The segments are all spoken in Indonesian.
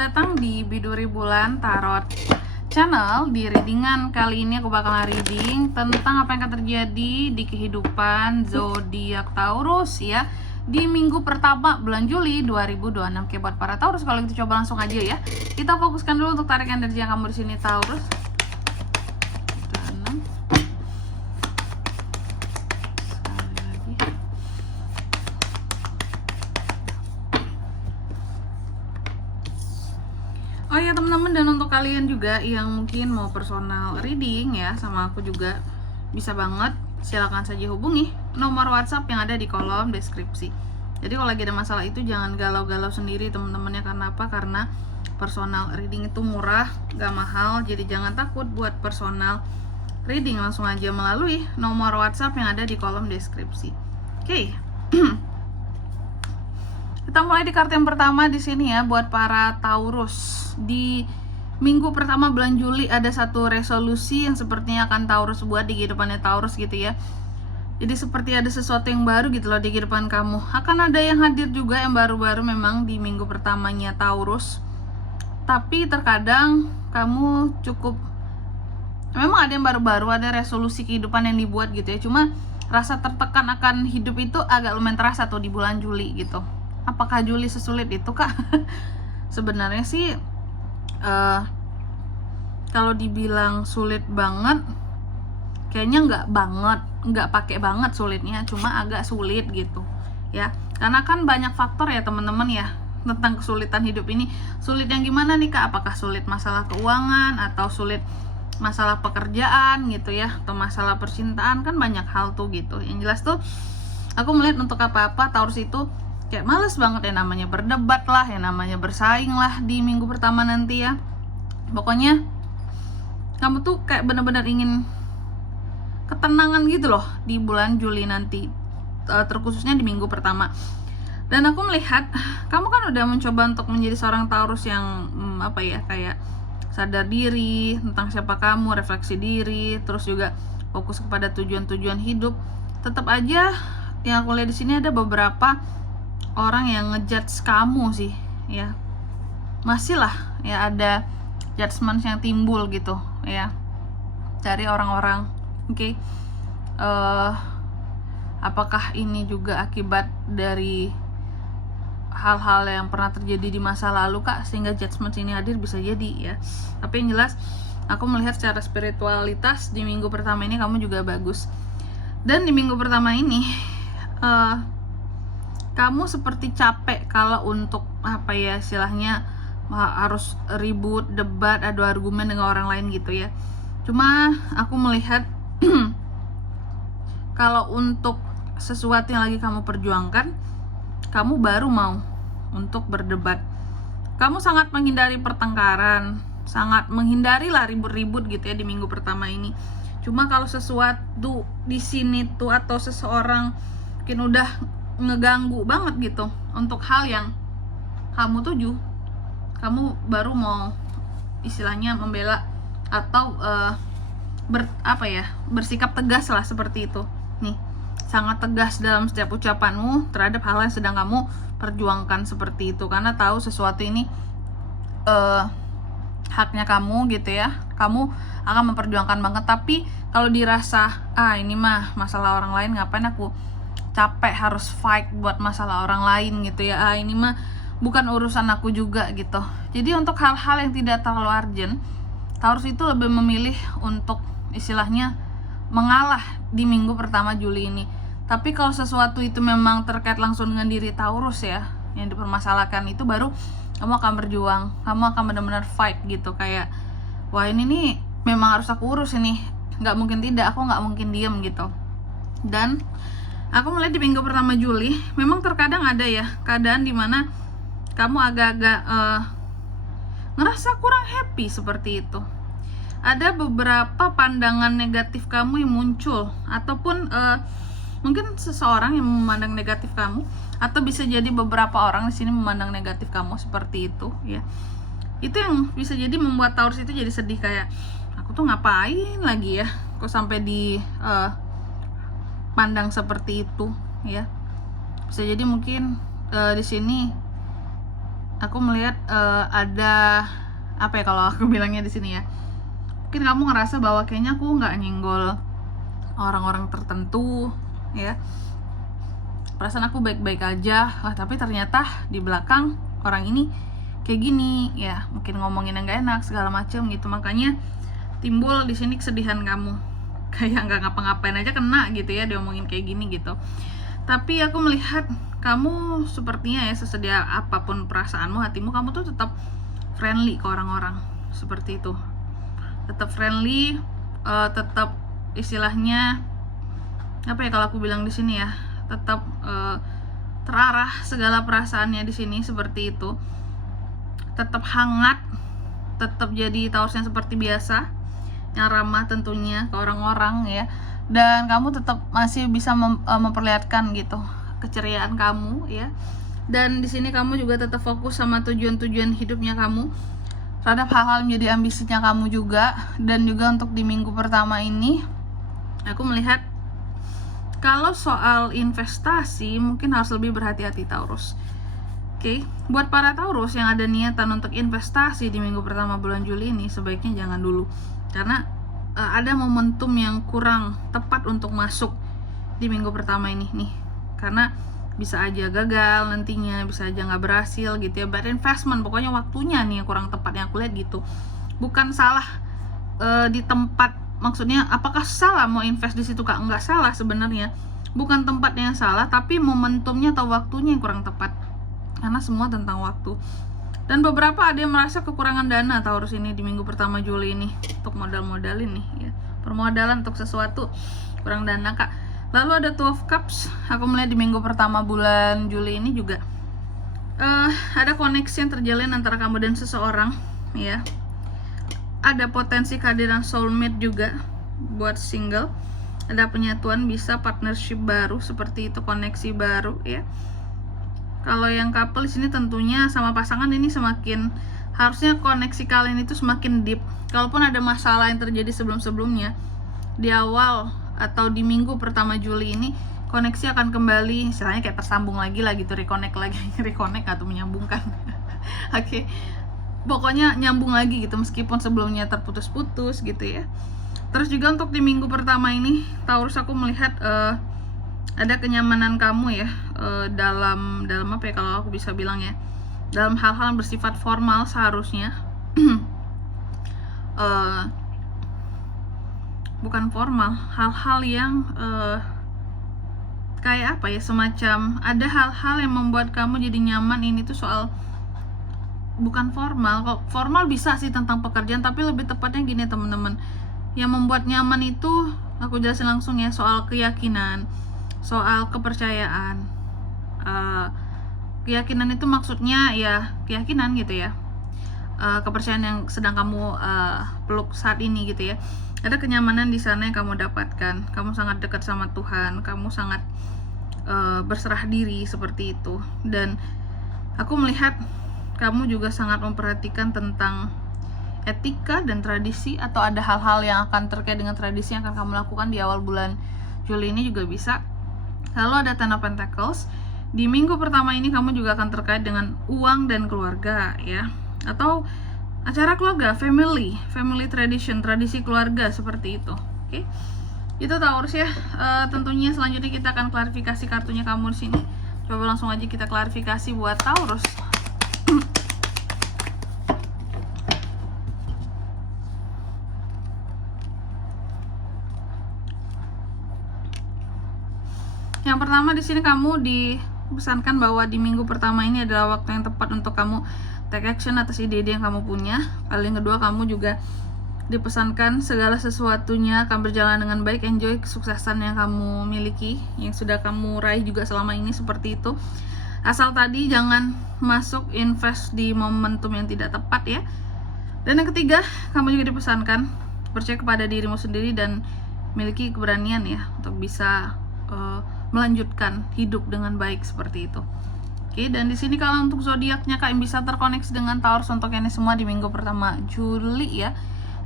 datang di Biduri Bulan Tarot Channel. Di readingan kali ini aku bakalan reading tentang apa yang akan terjadi di kehidupan zodiak Taurus ya di minggu pertama bulan Juli 2026. Oke, buat para Taurus, kalau gitu coba langsung aja ya. Kita fokuskan dulu untuk tarik energi yang kamu di sini Taurus. Oh ya teman-teman, dan untuk kalian juga yang mungkin mau personal reading ya sama aku juga bisa banget, silakan saja hubungi nomor WhatsApp yang ada di kolom deskripsi. Jadi kalau lagi ada masalah itu jangan galau-galau sendiri teman-temannya. Karena apa? Karena personal reading itu murah, gak mahal. Jadi jangan takut buat personal reading, langsung aja melalui nomor WhatsApp yang ada di kolom deskripsi. Oke. Kita mulai di kartu yang pertama di sini ya buat para Taurus. Di minggu pertama bulan Juli ada satu resolusi yang sepertinya akan Taurus buat di kehidupannya Taurus gitu ya. Jadi seperti ada sesuatu yang baru gitu loh di kehidupan kamu. Akan ada yang hadir juga yang baru-baru memang di minggu pertamanya Taurus. Tapi terkadang kamu cukup, memang ada yang baru-baru, ada resolusi kehidupan yang dibuat gitu ya. Cuma rasa tertekan akan hidup itu agak lumayan terasa tuh di bulan Juli gitu. Apakah Juli sesulit itu kak? Sebenarnya sih kalau dibilang sulit banget, kayaknya nggak pakai banget sulitnya, cuma agak sulit gitu ya. Karena kan banyak faktor ya teman-teman ya tentang kesulitan hidup ini. Sulit yang gimana nih kak? Apakah sulit masalah keuangan atau sulit masalah pekerjaan gitu ya, atau masalah percintaan? Kan banyak hal tuh gitu. Yang jelas tuh aku melihat untuk apa-apa Taurus itu kayak males banget ya, namanya berdebat lah, yang namanya bersaing lah di minggu pertama nanti ya. Pokoknya kamu tuh kayak bener-bener ingin ketenangan gitu loh di bulan Juli nanti, terkhususnya di minggu pertama. Dan aku melihat kamu kan udah mencoba untuk menjadi seorang Taurus yang kayak sadar diri tentang siapa kamu, refleksi diri, terus juga fokus kepada tujuan-tujuan hidup. Tetap aja yang aku lihat di sini ada beberapa orang yang ngejudge kamu sih ya, masih lah ya, ada judgement yang timbul gitu ya dari orang-orang. Oke. Apakah ini juga akibat dari hal-hal yang pernah terjadi di masa lalu kak, sehingga judgement ini hadir? Bisa jadi ya. Tapi yang jelas aku melihat secara spiritualitas di minggu pertama ini kamu juga bagus. Dan di minggu pertama ini kamu seperti capek kalau untuk istilahnya harus ribut, debat, adu argumen dengan orang lain gitu ya. Cuma aku melihat kalau untuk sesuatu yang lagi kamu perjuangkan, kamu baru mau untuk berdebat. Kamu sangat menghindari pertengkaran, sangat menghindari lah ribut-ribut gitu ya di minggu pertama ini. Cuma kalau sesuatu di sini tuh atau seseorang mungkin udah ngeganggu banget gitu untuk hal yang kamu tuju, kamu baru mau istilahnya membela atau bersikap tegas lah seperti itu nih. Sangat tegas dalam setiap ucapanmu terhadap hal yang sedang kamu perjuangkan seperti itu, karena tahu sesuatu ini haknya kamu gitu ya. Kamu akan memperjuangkan banget. Tapi kalau dirasa ini mah masalah orang lain, ngapain aku capek harus fight buat masalah orang lain gitu ya, ini mah bukan urusan aku juga gitu. Jadi untuk hal-hal yang tidak terlalu urgent, Taurus itu lebih memilih untuk istilahnya mengalah di minggu pertama Juli ini. Tapi kalau sesuatu itu memang terkait langsung dengan diri Taurus ya, yang dipermasalahkan, itu baru kamu akan berjuang, kamu akan benar-benar fight gitu. Kayak wah ini nih memang harus aku urus ini, nggak mungkin tidak, aku nggak mungkin diem gitu. Dan aku melihat di minggu pertama Juli memang terkadang ada ya keadaan dimana kamu agak-agak ngerasa kurang happy seperti itu. Ada beberapa pandangan negatif kamu yang muncul, ataupun mungkin seseorang yang memandang negatif kamu, atau bisa jadi beberapa orang di sini memandang negatif kamu seperti itu ya. Itu yang bisa jadi membuat Taurus itu jadi sedih, kayak aku tuh ngapain lagi ya, kok sampai di pandang seperti itu ya. Bisa jadi mungkin di sini aku melihat ada apa ya kalau aku bilangnya di sini ya, mungkin kamu ngerasa bahwa kayaknya aku nggak nyenggol orang-orang tertentu ya, perasaan aku baik-baik aja, tapi ternyata di belakang orang ini kayak gini ya, mungkin ngomongin yang gak enak segala macam gitu. Makanya timbul di sini kesedihan kamu, kayak nggak ngapa-ngapain aja kena gitu ya diomongin kayak gini gitu. Tapi aku melihat kamu sepertinya ya, sesedia apapun perasaanmu, hatimu, kamu tuh tetap friendly ke orang-orang seperti itu, tetap friendly, tetap istilahnya apa ya kalau aku bilang di sini ya, tetap terarah segala perasaannya di sini seperti itu, tetap hangat, tetap jadi Taurusnya seperti biasa, yang ramah tentunya ke orang-orang ya, dan kamu tetap masih bisa memperlihatkan gitu keceriaan kamu ya. Dan di sini kamu juga tetap fokus sama tujuan-tujuan hidupnya kamu, terhadap hal-hal menjadi ambisinya kamu juga. Dan juga untuk di minggu pertama ini aku melihat kalau soal investasi mungkin harus lebih berhati-hati Taurus. Oke, buat para Taurus yang ada niatan untuk investasi di minggu pertama bulan Juli ini, sebaiknya jangan dulu, karena ada momentum yang kurang tepat untuk masuk di minggu pertama ini nih, karena bisa aja gagal nantinya, bisa aja nggak berhasil gitu ya. Bad investment, pokoknya waktunya nih yang kurang tepat yang aku lihat gitu. Bukan salah di tempat, maksudnya apakah salah mau invest di situ Kak? Nggak salah sebenarnya, bukan tempatnya yang salah, tapi momentumnya atau waktunya yang kurang tepat, karena semua tentang waktu. Dan beberapa ada yang merasa kekurangan dana Taurus ini di minggu pertama Juli ini untuk modal-modalin nih ya, permodalan untuk sesuatu, kurang dana Kak. Lalu ada 12 Cups, aku melihat di minggu pertama bulan Juli ini juga ada koneksi yang terjalin antara kamu dan seseorang ya. Ada potensi kehadiran soulmate juga buat single, ada penyatuan, bisa partnership baru seperti itu, koneksi baru ya. Kalau yang couple di sini tentunya sama pasangan ini semakin, harusnya koneksi kalian itu semakin deep. Kalaupun ada masalah yang terjadi sebelum-sebelumnya, di awal atau di minggu pertama Juli ini koneksi akan kembali, istilahnya kayak tersambung lagi lah gitu, reconnect lagi reconnect atau menyambungkan. Oke. Pokoknya nyambung lagi gitu meskipun sebelumnya terputus-putus gitu ya. Terus juga untuk di minggu pertama ini Taurus, aku melihat ada kenyamanan kamu ya, dalam apa ya kalau aku bisa bilang ya, dalam hal-hal yang bersifat formal seharusnya. Bukan formal, hal-hal yang kayak apa ya, semacam ada hal-hal yang membuat kamu jadi nyaman. Ini tuh soal bukan formal, kok formal bisa sih tentang pekerjaan, tapi lebih tepatnya gini teman-teman, yang membuat nyaman itu aku jelasin langsung ya, soal keyakinan, soal kepercayaan. Keyakinan itu maksudnya ya keyakinan gitu ya, kepercayaan yang sedang kamu peluk saat ini gitu ya. Ada kenyamanan di sana yang kamu dapatkan, kamu sangat dekat sama Tuhan, kamu sangat berserah diri seperti itu. Dan aku melihat kamu juga sangat memperhatikan tentang etika dan tradisi, atau ada hal-hal yang akan terkait dengan tradisi yang akan kamu lakukan di awal bulan Juli ini juga bisa. Lalu ada Ten of Pentacles, di minggu pertama ini kamu juga akan terkait dengan uang dan keluarga ya, atau acara keluarga, family tradition, tradisi keluarga seperti itu. Oke, itu Taurus ya. Tentunya selanjutnya kita akan klarifikasi kartunya kamu di sini. Coba langsung aja kita klarifikasi buat Taurus. Yang pertama di sini kamu dipesankan bahwa di minggu pertama ini adalah waktu yang tepat untuk kamu take action atas ide-ide yang kamu punya. Lalu yang kedua, kamu juga dipesankan segala sesuatunya akan berjalan dengan baik, enjoy kesuksesan yang kamu miliki, yang sudah kamu raih juga selama ini seperti itu. Asal tadi jangan masuk invest di momentum yang tidak tepat ya. Dan yang ketiga, kamu juga dipesankan percaya kepada dirimu sendiri dan miliki keberanian ya untuk bisa melanjutkan hidup dengan baik seperti itu. Oke, dan di sini kalau untuk zodiaknya Kak yang bisa terkoneksi dengan Taurus untuk ini semua di minggu pertama Juli ya.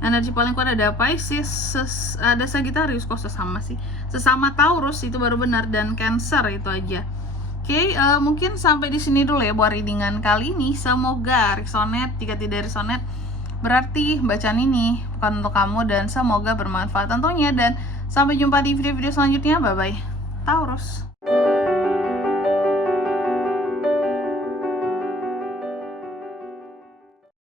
Energi paling kuat ada Pisces, ada Sagittarius, kok sesama sih, sesama Taurus itu baru benar, dan Cancer itu aja. Oke, mungkin sampai di sini dulu ya buat readingan kali ini. Semoga resonate. Jika tidak resonate, berarti bacaan ini bukan untuk kamu, dan semoga bermanfaat tentunya. Dan sampai jumpa di video-video selanjutnya. Bye-bye. Taurus.